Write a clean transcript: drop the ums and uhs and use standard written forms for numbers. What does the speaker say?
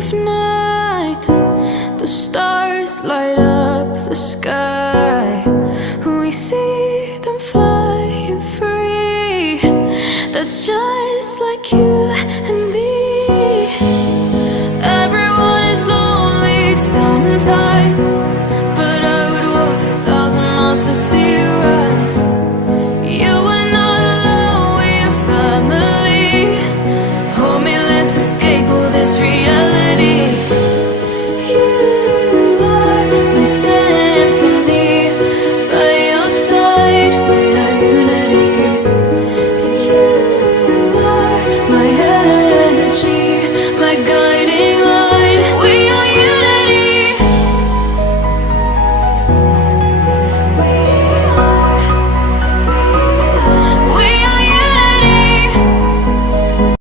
of night, the stars light up the sky. We see them flying free. That's just like you.